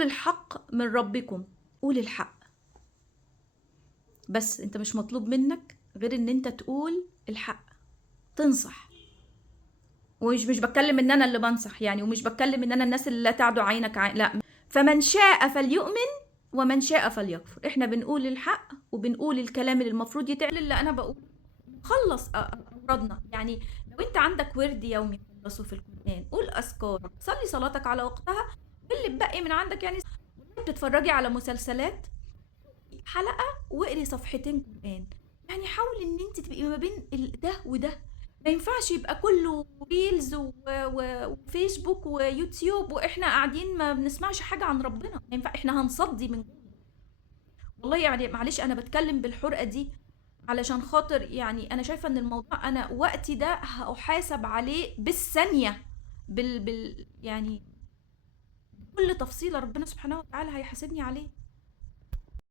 تقول الحق من ربكم. قول الحق، بس انت مش مطلوب منك غير ان انت تقول الحق، تنصح. ومش بتكلم ان انا اللي بنصح يعني، ومش بتكلم ان انا الناس اللي لا تعدو عينك لا. فمن شاء فليؤمن ومن شاء فليكفر. احنا بنقول الحق وبنقول الكلام اللي المفروض يتقال اللي انا بقول. خلص أوردنا يعني. لو انت عندك ورد يومي خلصه في القرآن، قول أذكارك، صلي صلاتك على وقتها، واللي بقي من عندك يعني بتتفرجي على مسلسلات، حلقة واقري صفحتين قرآن. يعني حاولي ان انت تبقي ما بين ده وده. ما ينفعش يبقى كله ريلز وفيسبوك ويوتيوب واحنا قاعدين ما بنسمعش حاجة عن ربنا. ما ينفع، احنا هنصدي من جوه. والله يعني معلش انا بتكلم بالحرقة دي علشان خاطر يعني انا شايفة ان الموضوع انا وقتي ده هحاسب عليه بالثانية. يعني كل تفصيلة ربنا سبحانه وتعالى هيحاسبني عليه.